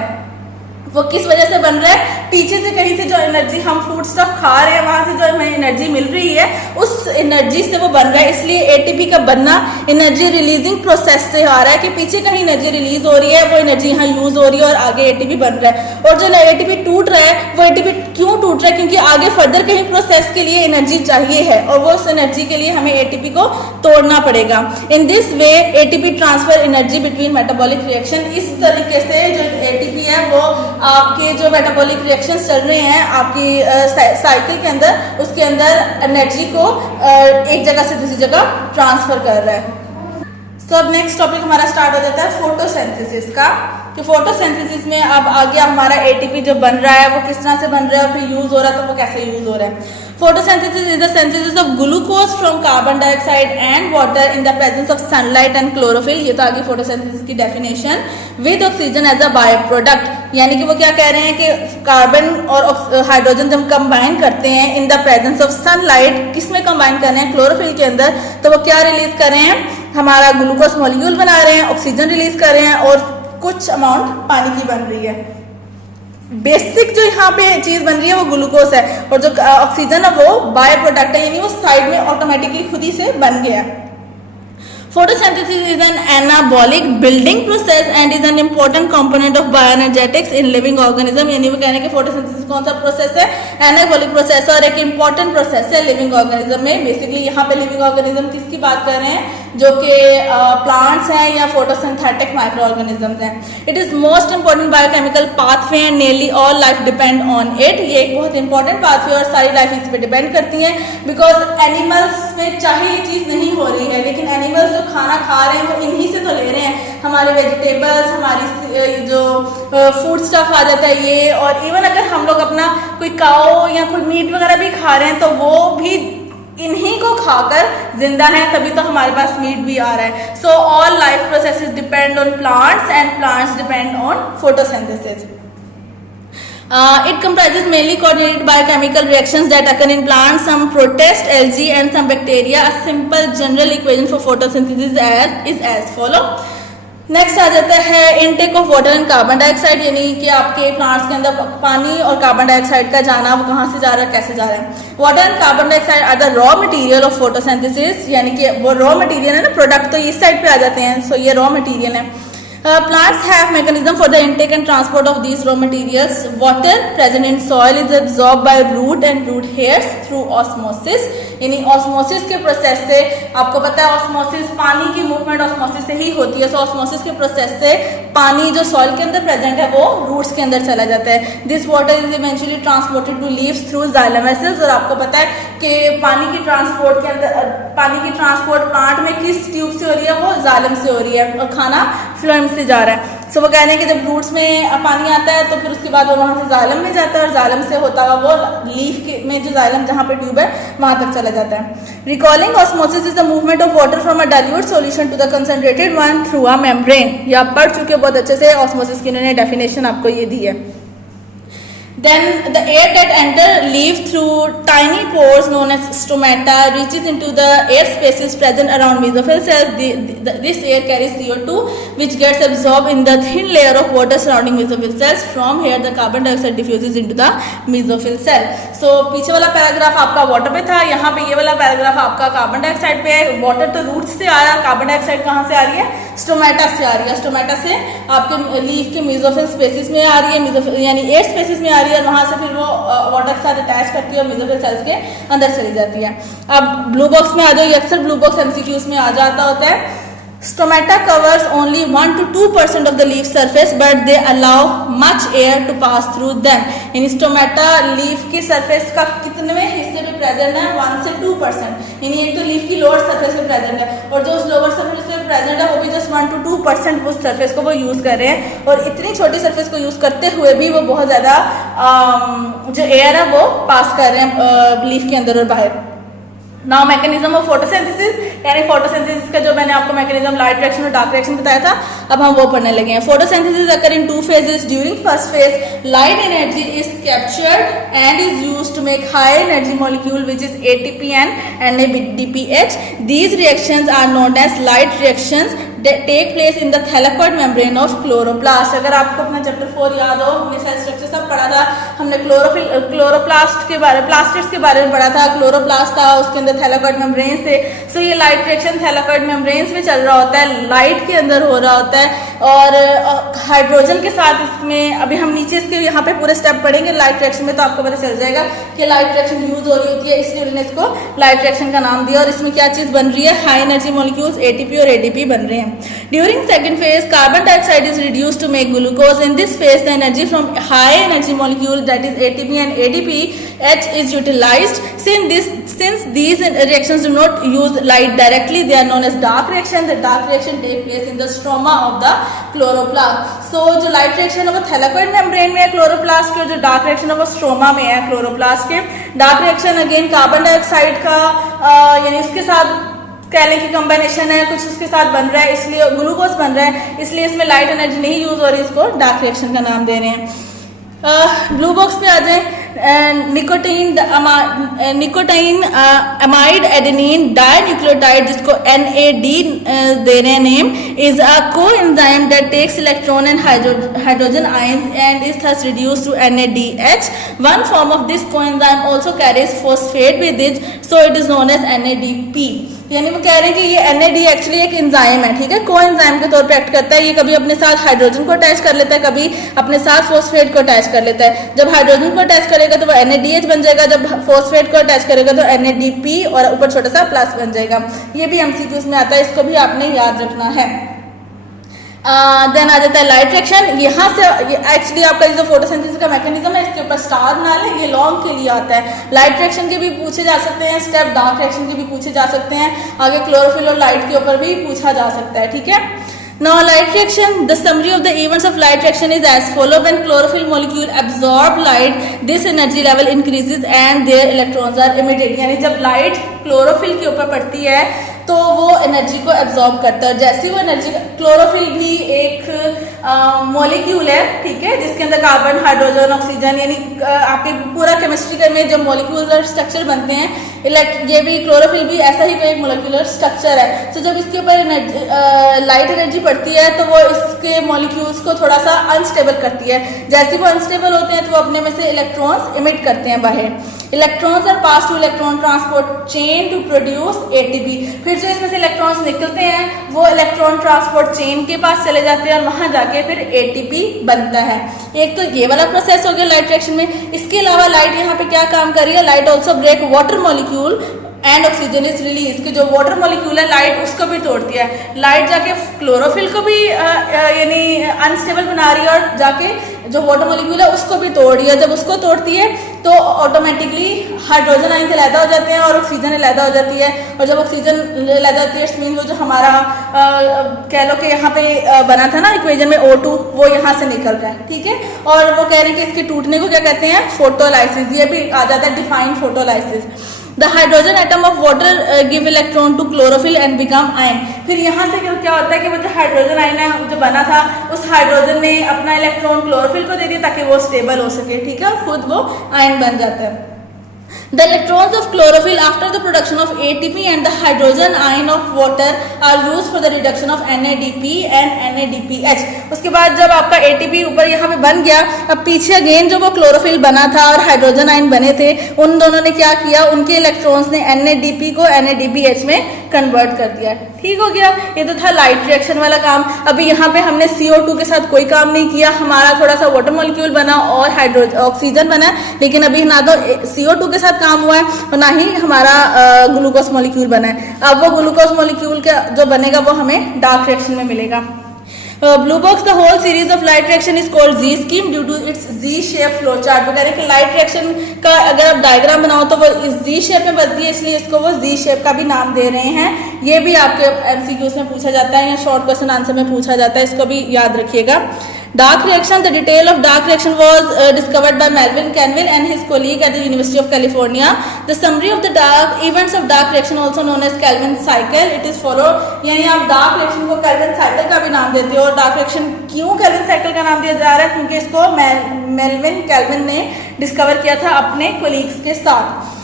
वो किस वजह से बन रहा है, पीछे से कहीं से जो एनर्जी हम फूड स्टफ खा रहे हैं वहां से जो हमें एनर्जी मिल रही है उस एनर्जी से वो बन रहा है। इसलिए एटीपी का बनना एनर्जी रिलीजिंग प्रोसेस से आ रहा है कि पीछे कहीं एनर्जी रिलीज हो रही है, वो एनर्जी यहाँ यूज हो रही है और आगे एटीपी बन रहा है। और जो एटीपी टूट रहा है वो एटीपी क्यों टूट रहा है, क्योंकि आगे फर्दर कहीं प्रोसेस के लिए एनर्जी चाहिए है और वो उस एनर्जी के लिए हमें एटीपी को तोड़ना पड़ेगा। In this way ATP transfer energy between metabolic reaction. इस तरीके से जो एटीपी है वो आपके जो मेटाबॉलिक रिएक्शंस चल रहे हैं आपकी साइकिल के अंदर, उसके अंदर एनर्जी को एक जगह से दूसरी जगह ट्रांसफर कर रहा है। तो अब नेक्स्ट टॉपिक हमारा स्टार्ट हो जाता है फोटोसिंथेसिस का, कि फोटोसिंथेसिस में अब आ गया हमारा एटीपी जो बन रहा है वो किस तरह से बन रहा है और फिर यूज हो रहा है तो वो कैसे यूज हो रहा है। Photosynthesis is the synthesis of glucose from carbon dioxide and water in the presence of sunlight and chlorophyll. ये तो आगे फोटोसिंथेसिस की definition. With oxygen as a by product, यानी कि वो क्या कह रहे हैं कि कार्बन और हाइड्रोजन जब कंबाइन करते हैं इन द प्रेजेंस ऑफ सनलाइट, किस में कंबाइन कर रहे हैं, क्लोरोफिल के अंदर, तो वो क्या रिलीज कर रहे हैं, हमारा ग्लूकोज मॉलिक्यूल बना रहे हैं, ऑक्सीजन रिलीज कर रहे हैं और कुछ अमाउंट पानी की बन रही है। बेसिक जो यहाँ पे चीज बन रही है वो ग्लूकोज है और जो ऑक्सीजन है वो बाय प्रोडक्ट है, यानी वो साइड में ऑटोमेटिकली खुद ही से बन गया। Photosynthesis is an anabolic building process and is an important component of bioenergetics in living organism। यानी वो कहने के फोटोसिंथेसिस कौन सा प्रोसेस है, एनाबॉलिक प्रोसेस और एक इम्पॉर्टेंट प्रोसेस है लिविंग ऑर्गेनिज्म में। बेसिकली यहाँ पे लिविंग ऑर्गेनिज्म किसकी बात कर रहे हैं, जो कि प्लांट्स हैं या फोटोसिंथेटिक माइक्रो ऑर्गेनिजम्स हैं। It is most important biochemical pathway and nearly all life depend on it. ये एक बहुत इंपॉर्टेंट पाथवे और सारी लाइफ इस पे डिपेंड करती है, बिकॉज एनिमल्स में चाहे ये चीज नहीं हो रही है लेकिन एनिमल्स जो खाना खा रहे हैं वो इन्हीं से तो ले रहे हैं, हमारे वेजिटेबल्स, हमारी जो फूड स्टफ आ जाता है ये, और इवन अगर हम लोग अपना कोई काओ या कोई मीट वगैरह भी खा रहे हैं तो वो भी इन्हीं को खाकर जिंदा है, तभी तो हमारे पास मीट भी आ रहा है। So all life processes depend on plants and plants depend on photosynthesis. It comprises mainly coordinated biochemical reactions that occur in plants, some protist, algae and some bacteria. A simple general equation for photosynthesis is as follow। Next आ जाता है intake of water and carbon dioxide, यानी कि आपके plants के अंदर पानी और कार्बन डाइऑक्साइड का जाना, वो कहाँ से जा रहा है, कैसे जा रहा है। Water and carbon dioxide are the raw material of photosynthesis, यानी कि वो रॉ मटेरियल है ना, प्रोडक्ट तो इस साइड पे आ जाते हैं, सो ये रॉ मटेरियल है। Plants have mechanism for the intake and transport of these raw materials. Water present in soil is absorbed by root and root hairs through osmosis। यानी osmosis के प्रोसेस से, आपको पता है osmosis, पानी की मूवमेंट osmosis से ही होती है। So osmosis के प्रोसेस से पानी जो सॉइल के अंदर प्रेजेंट है वो रूट्स के अंदर चला जाता है। This water is eventually transported to leaves through xylem vessels. और आपको पता है कि पानी की ट्रांसपोर्ट के अंदर, पानी की ट्रांसपोर्ट प्लांट में किस ट्यूब से हो रही है, वो जाइलम से हो रही है, और खाना फ्लोएम से जा रहा है। सो वो कह रहे हैं कि जब रूट्स में पानी आता है तो फिर उसके बाद वो वहाँ से जाइलम में जाता है और जाइलम से होता हुआ वो लीफ के में जो जाइलम जहाँ पे ट्यूब है वहाँ तक चला जाता है। Recalling osmosis is the movement of water from a dilute solution to the concentrated one through a membrane. ये आप पढ़ चुके हो बहुत अच्छे से, ऑस्मोसिस की इन्होंने डेफिनेशन आपको ये दी है। Then the air that enter leave through tiny pores known as stomata reaches into the air spaces present around mesophyll cells. This air carries CO2 which gets absorbed in the thin layer of water surrounding mesophyll cells. From here the carbon dioxide diffuses into the mesophyll cell. So पीछे वाला paragraph आपका water पे था, यहाँ पे ये वाला paragraph आपका कार्बन डाइऑक्साइड पे है। वाटर तो रूट से आया, कार्बन डाइऑक्साइड कहाँ से आ रही है? स्टोमेटा से आ रही है। स्टोमेटा से आपके लीफ के मेसोफिल स्पेसिस में आ रही है, मेसोफिल यानी एयर स्पेसिस में आ रही है और वहाँ से फिर वो वाटर के साथ अटैच करती है और मेसोफिल सेल्स के अंदर चली जाती है। अब ब्लू बॉक्स में आ जाओ, ये अक्सर ब्लू बॉक्स एमसीक्यूज में आ जाता होता है। Stomata covers only 1 to 2% of the leaf surface, but they allow much air to pass through them. यानी स्टोमेटा लीफ की सरफेस का कितने हिस्से पे प्रेजेंट है? 1 से 2%। यानी एक तो लीफ की लोअर सरफेस पे प्रेजेंट है और जो उस लोअर सरफेस पे प्रेजेंट है वो भी जस्ट 1 to 2% उस सरफेस को वो यूज कर रहे हैं और इतनी छोटी सरफेस को यूज करते हुए भी वो बहुत ज्यादा जो एयर है वो पास कर रहे हैं लीफ के अंदर और बाहर। नाउ मैकेनिज्म ऑफ फोटोसिंथेसिस, यानी फोटोसिंथेसिस का जो मैंने आपको मैकेनिज्म लाइट रिएक्शन और डार्क रिएक्शन बताया था, अब हम वो पढ़ने लगे हैं। Photosynthesis occur in 2 phases. During first phase, light energy is captured and is used to make high energy molecule which is ATP and NADPH. These reactions are known as light reactions that take place in the thylakoid membrane of chloroplast. अगर आपको अपना chapter 4 याद हो, हमने cell structure सब पढ़ा था, हमने क्लोरोप्लास्ट के बारे प्लास्टिड्स के बारे में पढ़ा था। क्लोरोप्लास्ट था, उसके अंदर थैलाकॉइड मेम्ब्रेन्स थे। सो ये लाइट रिएक्शन थैलाकॉइड मेम्ब्रेन्स में चल रहा होता है, लाइट के अंदर हो रहा होता है और हाइड्रोजन के साथ इसमें अभी हम नीचे इसके यहाँ पे पूरे स्टेप पढ़ेंगे लाइट रिएक्शन में, तो आपको पता चल जाएगा कि लाइट रिएक्शन यूज हो रही होती है, इसलिए उन्होंने इसको लाइट रिएक्शन का नाम दिया। और इसमें क्या चीज बन रही है? हाई एनर्जी मॉलिक्यूल्स ATP और ADP बन रहे हैं। During second phase, carbon dioxide is reduced to make glucose. In this phase, the energy from high energy molecule, that is ATP and ADP, H is utilized. Since these reactions do not use light directly, they are known as dark reactions. The dark reaction take place in the stroma of the chloroplast. So जो light reaction है वो thylakoid membrane में है chloroplast के, जो dark reaction है वो stroma में है chloroplast के। dark reaction again carbon dioxide का यानी उसके साथ कह लें कि कॉम्बिनेशन है, कुछ उसके साथ बन रहा है, इसलिए ग्लूकोज बन रहा है, इसलिए इसमें लाइट एनर्जी नहीं यूज हो रही, इसको डार्क रिएक्शन का नाम दे रहे हैं। ब्लू बॉक्स पे आ जाए, निकोटीन अमाइड एडेनिन डाइन्यूक्लियोटाइड जिसको NAD दे रहे हैं name, is a coenzyme that takes electron and hydrogen ions and is thus reduced to NADH. One form of this coenzyme also carries phosphate with it, so it is known as NADP. यानी वो कह रहे हैं कि ये NAD actually एक enzyme है, ठीक है, को एंजाइम के तौर पे एक्ट करता है। ये कभी अपने साथ हाइड्रोजन को अटैच कर लेता है, कभी अपने साथ फॉस्फेट को अटैच कर लेता है। जब हाइड्रोजन को अटैच करेगा तो वो NADH बन जाएगा, जब फॉस्फेट को अटैच करेगा तो NADP और ऊपर छोटा सा प्लस बन जाएगा। ये भी MCQs में आता है, इसको भी आपने याद रखना है। देन आ जाता है लाइट रिएक्शन। यहाँ से एक्चुअली आपका जो फोटोसिंथेसिस का मैकेनिज्म है इसके ऊपर स्टार बना लें, ये लॉन्ग के लिए आता है। लाइट रिएक्शन के भी पूछे जा सकते हैं स्टेप, डार्क रिएक्शन के भी पूछे जा सकते हैं, आगे क्लोरोफिल और लाइट के ऊपर भी पूछा जा सकता है, ठीक है। Now light reaction, the summary of the events of light reaction is as follow. When chlorophyll molecule absorb light, this energy level increases and their electrons are emitted. यानी जब लाइट क्लोरोफिल के ऊपर पड़ती है तो वो एनर्जी को absorb करता है। जैसी वो एनर्जी, क्लोरोफिल भी एक मॉलिक्यूल है, ठीक है, जिसके अंदर कार्बन, हाइड्रोजन, ऑक्सीजन यानी आपके पूरा केमिस्ट्री में जो मॉलिक्यूलर स्ट्रक्चर बनते हैं, ये भी क्लोरोफिल भी ऐसा ही कोई एक मॉलिक्यूलर स्ट्रक्चर है। तो जब इसके ऊपर लाइट एनर्जी पड़ती है तो वो इसके मॉलिक्यूल्स को थोड़ा सा अनस्टेबल करती है। जैसे वो अनस्टेबल होते हैं तो वो अपने में से इलेक्ट्रॉन्स इमिट करते हैं बाहर। Electrons are pass to electron transport chain to produce ATP। फिर जो इसमें से इलेक्ट्रॉन्स निकलते हैं वो इलेक्ट्रॉन ट्रांसपोर्ट चेन के पास चले जाते हैं और वहां जाके फिर ATP बनता है। एक तो ये वाला प्रोसेस हो गया लाइट रिएक्शन में। इसके अलावा लाइट यहाँ पे क्या काम कर रही है? Light also break water molecule and oxygen is release. के जो वाटर मॉलिक्यूल है लाइट उसको भी तोड़ती है। लाइट जाके क्लोरोफिल को भी यानी अनस्टेबल बना रही है और जाके जो वाटर मॉलिक्यूल है उसको भी तोड़ रही है। जब उसको तोड़ती है तो ऑटोमेटिकली हाइड्रोजन आयन अलग हो जाते हैं और ऑक्सीजन अलग हो जाती है, और जब ऑक्सीजन अलग होती है इट्स मीन वो जो हमारा कह लो कि यहाँ पे बना था ना इक्वेशन में O2 वो यहाँ से निकल रहा है, ठीक है। और वो कह रहे हैं कि इसके टूटने को क्या कहते हैं, फोटोलाइसिस, ये भी आ जाता है defined photolysis. The hydrogen atom of water give electron to chlorophyll and become ion. फिर यहाँ से क्या होता है कि वो जो हाइड्रोजन आयन है जो बना था उस हाइड्रोजन ने अपना इलेक्ट्रॉन क्लोरोफिल को दे दिया ताकि वो स्टेबल हो सके, ठीक है, खुद वो आयन बन जाता है। The electrons of chlorophyll after the production of ATP and the hydrogen ion of water are used for the reduction of NADP and NADPH। उसके बाद जब आपका ATP ऊपर यहाँ पे बन गया, अब पीछे अगेन जो वो क्लोरोफिल बना था और हाइड्रोजन आयन बने थे उन दोनों ने क्या किया, उनके इलेक्ट्रॉन्स ने NADP को NADPH में कन्वर्ट कर दिया, ठीक हो गया। ये तो था लाइट रिएक्शन वाला काम। अभी यहाँ पे हमने CO2 के साथ कोई काम नहीं किया, हमारा थोड़ा सा वाटर मॉलिक्यूल बना और ऑक्सीजन बना, लेकिन अभी ना तो CO2 के साथ काम हुआ है और ना ही हमारा ग्लूकोज मॉलिक्यूल बना है। अब वो ग्लूकोज मॉलिक्यूल का जो बनेगा वो हमें डार्क रिएक्शन में मिलेगा। Blue box the whole series of light reaction is called Z scheme due to its Z shape flow chart. वो कह रहे हैं कि लाइट रिएक्शन का अगर आप डायग्राम बनाओ तो वो इस जी शेप में बनती है, इसलिए इसको वो जी शेप का भी नाम दे रहे हैं। ये भी आपके MCQs में पूछा जाता है या शॉर्ट क्वेश्चन आंसर में पूछा जाता है, इसको भी याद रखिएगा। Dark reaction, the detail of dark reaction was discovered by Melvin Canville and his colleague at the University of California. The summary of the dark events of dark reaction also known as Kelvin cycle, it is followed। यानी आप dark reaction को Kelvin cycle का भी नाम देते हो। और dark reaction क्यों Kelvin cycle का नाम दिया जा रहा है, क्योंकि इसको मेल्विन कैल्विन ने डिस्कवर किया था अपने कोलीग्स के साथ।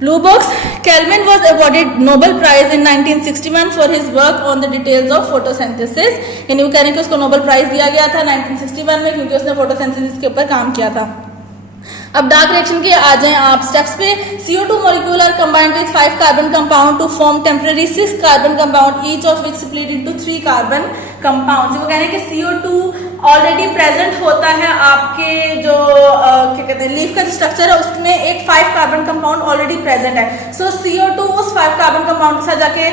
Blue box, Kelvin was awarded Nobel Prize in 1961 for his work on the details of photosynthesis। यानी वो कह रहे हैं कि उसको नोबेल प्राइज दिया गया था 1961 में क्योंकि उसने फोटोसिंथेसिस के ऊपर काम किया था। अब डार्क रिएक्शन के आ जाएं आप स्टेप्स पे। CO2 molecule are combined with 5 carbon compound to form temporary 6 carbon compound each of which split into 3 carbon compound. वो कह रहे हैं कि CO2 ऑलरेडी प्रेजेंट होता है आपके जो क्या कहते हैं लीफ का जो स्ट्रक्चर है उसमें एक 5 कार्बन कंपाउंड ऑलरेडी प्रेजेंट है। सो CO2 उस 5 कार्बन कंपाउंड के साथ जाके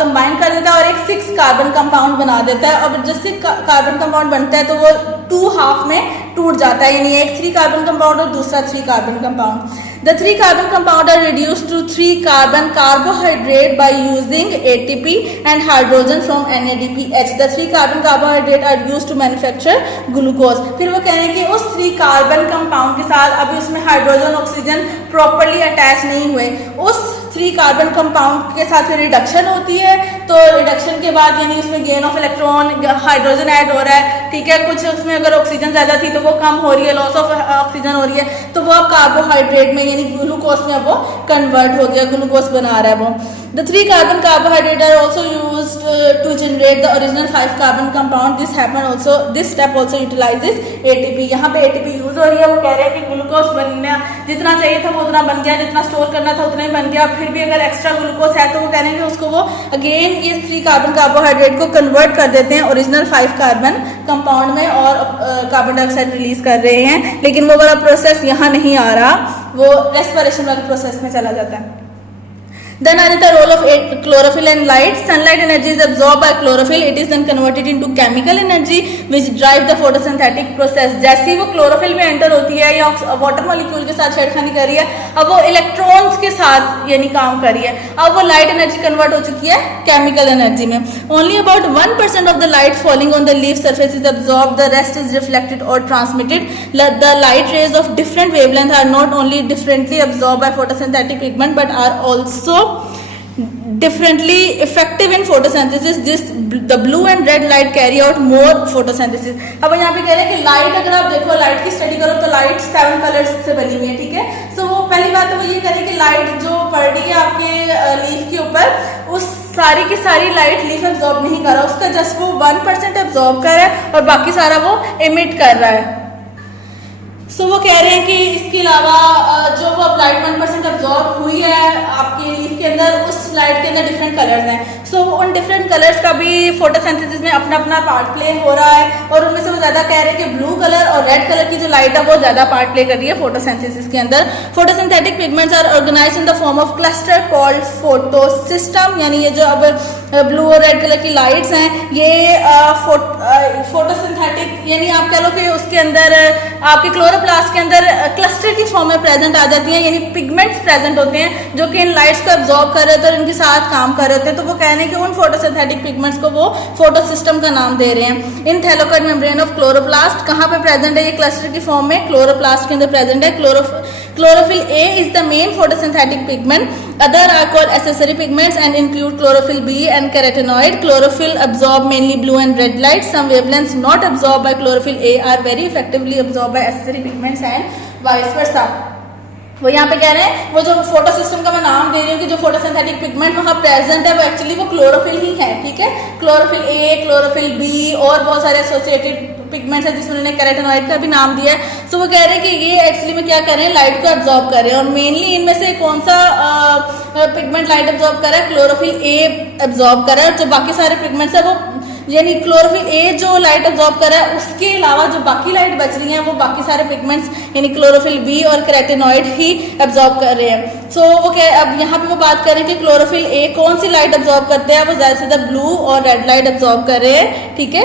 कंबाइन कर देता है और एक 6 कार्बन कंपाउंड बना देता है। और जब 6 कार्बन कंपाउंड बनता है तो वो 2 हाफ में टूट जाता है, यानी एक 3 कार्बन कंपाउंड और दूसरा 3 carbon compound. The 3 carbon compound are reduced to 3 carbon carbohydrate by using ATP and hydrogen from NADPH। The 3 carbon carbohydrate are used to manufacture glucose। फिर वो कह रहे हैं कि उस 3 कार्बन कंपाउंड के साथ अभी उसमें हाइड्रोजन ऑक्सीजन प्रॉपरली अटैच नहीं हुए, उस 3 कार्बन कंपाउंड के साथ फिर रिडक्शन होती है। तो रिडक्शन के बाद यानी उसमें gain of electron, hydrogen add हो रहा है, ठीक है, कुछ उसमें अगर ऑक्सीजन ज़्यादा थी तो वो कम हो रही है, लॉस ऑफ ऑक्सीजन हो रही है, तो वो अब कार्बोहाइड्रेट में यानी ग्लूकोज में अब वो कन्वर्ट हो गया, ग्लूकोज बना रहा है वो। The 3 carbon carbohydrate are also used to generate the original 5 carbon compound। This step also utilizes ATP। यहाँ पे ATP यूज हो रही है। वो कह रहे हैं कि ग्लूकोज बनना जितना चाहिए था वो उतना बन गया, जितना स्टोर करना था उतना ही बन गया। फिर भी अगर एक्स्ट्रा ग्लूकोज है तो वो कह रहे हैं कि उसको वो अगेन ये 3 कार्बन कार्बोहाइड्रेट को कन्वर्ट कर देते हैं ओरिजिनल 5 कार्बन कंपाउंड में और कार्बन डाइऑक्साइड रिलीज कर रहे हैं। लेकिन वो वाला प्रोसेस यहाँ नहीं आ रहा, वो रेस्पिरेशन वाले प्रोसेस में चला जाता है। Then are the role of chlorophyll and light। Sunlight energy is absorbed by chlorophyll, it is then converted into chemical energy which drive the photosynthetic process। जैसे ही वो क्लोरोफिल में एंटर होती है या वाटर मॉलिक्यूल के साथ छेड़खानी कर रही है, अब वो इलेक्ट्रॉन्स के साथ यानी काम कर रही है, अब वो लाइट एनर्जी कन्वर्ट हो चुकी है केमिकल एनर्जी में। Only about 1% of the light falling on the leaf surface is absorbed, the rest is reflected or transmitted। The light rays of different wavelength are not only differently absorbed by photosynthetic pigment but are also differently effective in photosynthesis। The blue and red light carry out more photosynthesis। अब यहाँ पे कह रहे हैं कि light अगर आप देखो, लाइट की स्टडी करो तो लाइट 7 कलर्स से बनी हुई है, ठीक है। सो वो पहली बात तो वो ये करें कि लाइट जो पड़ रही है आपके लीफ के ऊपर, उस सारी की सारी लाइट लीफ एब्जॉर्ब नहीं कर रहा, उसका जस्ट वो 1% एब्जॉर्ब कर रहा है और बाकी सारा वो एमिट कर रहा है। सो वो कह रहे हैं कि इसके अलावा जो वो अब लाइट 1% एब्जॉर्ब हुई है आपके लीफ के अंदर, उस लाइट के अंदर डिफरेंट कलर्स हैं। सो उन डिफरेंट कलर्स का भी फोटोसिंथेसिस में अपना अपना पार्ट प्ले हो रहा है, और उनमें से वो ज़्यादा कह रहे हैं कि ब्लू कलर और रेड कलर की जो लाइट है वो ज़्यादा पार्ट प्ले कर रही है फोटोसिंथेसिस के अंदर। Photosynthetic pigments are organized in the form of cluster called photosystem, यानी ये जो अब ब्लू और रेड कलर की लाइट्स हैं ये फोटोसिंथेटिक, यानी आप कह लो कि उसके अंदर आपके क्लोरोप्लास्ट के अंदर क्लस्टर की फॉर्म में प्रेजेंट आ जाती हैं, यानी पिगमेंट्स प्रेजेंट होते हैं जो कि इन लाइट्स को एब्जॉर्ब कर रहे होते हैं और इनके साथ काम कर रहे होते हैं। तो वो कह रहे हैं कि उन फोटोसिंथेटिक पिगमेंट्स को वो फोटोसिस्टम का नाम दे रहे हैं। इन थैलोकॉइड मेम्ब्रेन ऑफ क्लोरोप्लास्ट कहाँ पे प्रेजेंट है, ये क्लस्टर की फॉर्म में क्लोरोप्लास्ट के अंदर प्रेजेंट है। Chlorophyll A is the main photosynthetic pigment, other are called accessory pigments and include chlorophyll B and carotenoid. Chlorophyll absorb mainly blue and red light. Some wavelengths not absorbed by chlorophyll A are very effectively absorbed by accessory pigments and vice versa. वो यहाँ पे कह रहे हैं वो जो photo system का मैं नाम दे रही हूँ कि जो फोटोसिंथेटिक पिगमेंट वहाँ प्रेजेंट है वो एक्चुअली वो क्लोरोफिल ही है, ठीक है। क्लोरोफिल ए, क्लोरोफिल बी और बहुत सारे एसोसिएटेड पिगमेंट्स है जिसमें उन्होंने कैरोटेनॉइड का भी नाम दिया है। सो वो कह रहे हैं कि ये एक्चुअली में क्या कर रहे हैं, लाइट को एब्जॉर्ब कर रहे हैं, और मेनली इनमें से कौन सा पिगमेंट लाइट एब्जॉर्ब कर रहा है, क्लोरोफिल ए एब्जॉर्ब कर रहा है। जो बाकी सारे पिगमेंट्स है वो यानी क्लोरोफिल ए जो लाइट एब्जॉर्ब कर रहा है उसके अलावा जो बाकी लाइट बच रही है वो बाकी सारे पिगमेंट्स यानी क्लोरोफिल बी और कैरोटेनॉइड ही एब्जॉर्ब कर रहे हैं। सो वो अब यहाँ पे वो बात कर रहे हैं कि क्लोरोफिल ए कौन सी लाइट एब्जॉर्ब करते हैं, वो ज़्यादा से ज़्यादा ब्लू और रेड लाइट एब्जॉर्ब कर रहे हैं, ठीक है।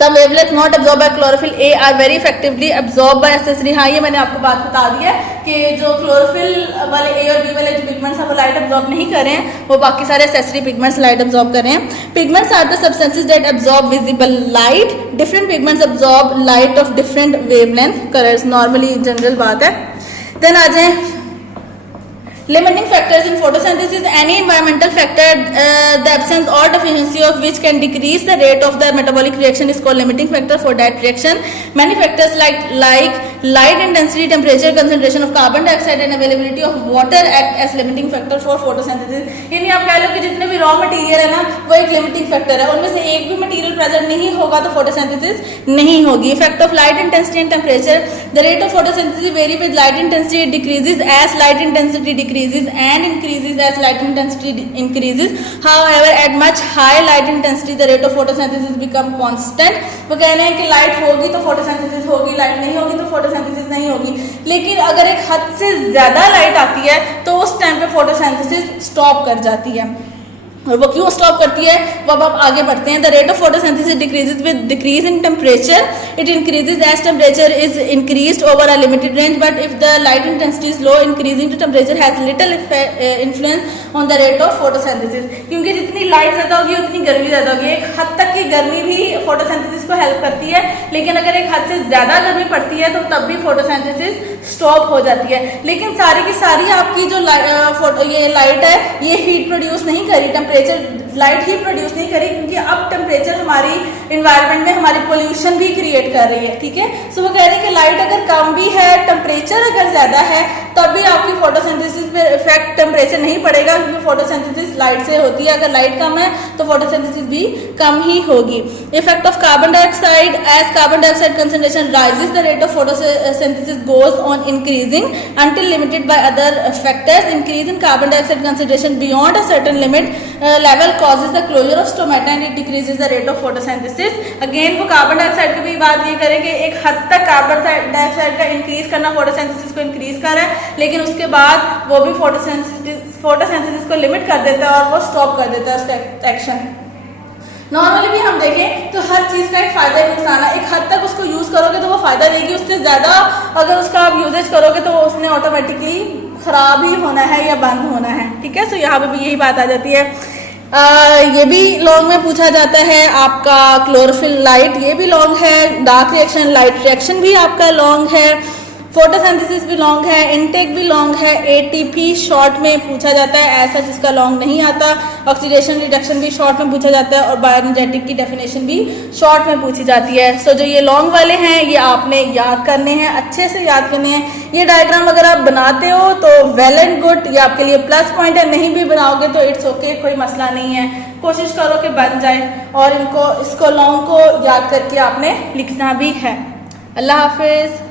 Some wavelengths not absorbed by chlorophyll A are very effectively absorbed by accessory। हाँ, ये मैंने आपको बात बता दी है कि जो क्लोरोफिल वाले ए और बी वाले जो पिगमेंट्स हैं वो लाइट एब्जॉर्ब नहीं कर रहे हैं, वो बाकी सारे एक्सेसरी पिगमेंट्स लाइट एब्जॉर्ब कर रहे हैं। Pigments are the substances that absorb visible light. Different pigments absorb light of different wavelength colours, normally general बात है। देन आ जाए limiting factors in photosynthesis, any environmental factor the absence or deficiency of which can decrease the rate of the metabolic reaction is called limiting factor for that reaction. Many factors like light intensity, temperature, concentration of carbon dioxide and availability of water act as limiting factor for photosynthesis। यानी आप कह लो कि जितने भी raw material है ना वो एक लिमिटिंग फैक्टर है, उनमें से एक भी मटेरियल प्रेजेंट नहीं होगा तो फोटोसिंथेसिस नहीं होगी। Effect of light intensity and temperature, the rate of photosynthesis very with light intensity, it decreases as light intensity decreases and increases as light intensity increases. However, at much high light intensity the rate of photosynthesis become constant। वो कह रहे हैं कि light होगी तो photosynthesis होगी, light नहीं होगी तो फोटोसिंथेसिस नहीं होगी। लेकिन अगर एक हद से ज़्यादा लाइट आती है तो उस टाइम पे फोटोसिंथेसिस स्टॉप कर जाती है। और वो क्यों स्टॉप करती है वो अब आप आगे बढ़ते हैं। The rate of photosynthesis decreases with decrease in temperature, it increases as temperature is increased over a limited range, but if the light intensity is low increasing to temperature has little influence on the rate of photosynthesis. क्योंकि जितनी light ज़्यादा होगी उतनी गर्मी ज़्यादा होगी। एक हद तक की गर्मी भी फोटोसिंथेसिस को हेल्प करती है, लेकिन अगर एक हद से ज़्यादा गर्मी पड़ती है तो तब भी फोटोसिंथेसिस स्टॉप हो जाती है। लेकिन सारी की सारी आपकी जो ये लाइट है ये हीट प्रोड्यूस नहीं करी, टेम्परेचर लाइट ही प्रोड्यूस नहीं करी, क्योंकि अब टेम्परेचर हमारी इन्वायरमेंट में हमारी पोल्यूशन भी क्रिएट कर रही है, ठीक है। सो वो कह रहे हैं कि लाइट अगर कम भी है, टेम्परेचर अगर ज़्यादा है तब भी आपकी फोटोसिंथेसिस पे इफेक्ट टेम्परेचर नहीं पड़ेगा, क्योंकि फोटोसिंथेसिस लाइट से होती है। अगर लाइट कम है तो फोटोसिंथेसिस भी कम ही होगी। Effect of carbon dioxide, as carbon dioxide concentration rises the rate of photosynthesis goes on increasing until limited by other factors। Increase in carbon dioxide concentration beyond a certain limit level causes the closure of stomata and it decreases the rate of photosynthesis। Again वो carbon dioxide की भी बात ये करें कि एक हद तक कार्बन डाइऑक्साइड का इंक्रीज करना फोटोसिंथेसिस को इंक्रीज कर रहा है, लेकिन उसके बाद वो भी फोटोसिंथेसिस को लिमिट कर देता है और वो स्टॉप कर देता है उसका एक्शन। नॉर्मली भी हम देखें तो हर चीज़ का एक फ़ायदा एक नुकसान है। एक हद तक उसको यूज़ करोगे तो वो फ़ायदा देगी, उससे ज़्यादा अगर उसका आप यूजेज करोगे तो उसने ऑटोमेटिकली ख़राब ही होना है या बंद होना है, ठीक है। सो यहाँ पे भी यही बात आ जाती है। ये भी लॉन्ग में पूछा जाता है आपका क्लोरोफिल लाइट, ये भी लॉन्ग है। डार्क रिएक्शन, लाइट रिएक्शन भी आपका लॉन्ग है। फोटोसिंथेसिस भी लॉन्ग है, इनटेक भी लॉन्ग है। एटीपी शॉर्ट में पूछा जाता है, ऐसा जिसका लॉन्ग नहीं आता। ऑक्सीडेशन रिडक्शन भी शॉर्ट में पूछा जाता है और बायोएनर्जेटिक की डेफिनेशन भी शॉर्ट में पूछी जाती है। सो जो ये लॉन्ग वाले हैं ये आपने याद करने हैं, अच्छे से याद करने हैं। ये डायग्राम अगर आप बनाते हो तो वेल एंड गुड, ये आपके लिए प्लस पॉइंट है। नहीं भी बनाओगे तो इट्स ओके, कोई मसला नहीं है। कोशिश करो कि बन जाए और इसको लॉन्ग को याद करके आपने लिखना भी है। अल्लाह हाफिज़।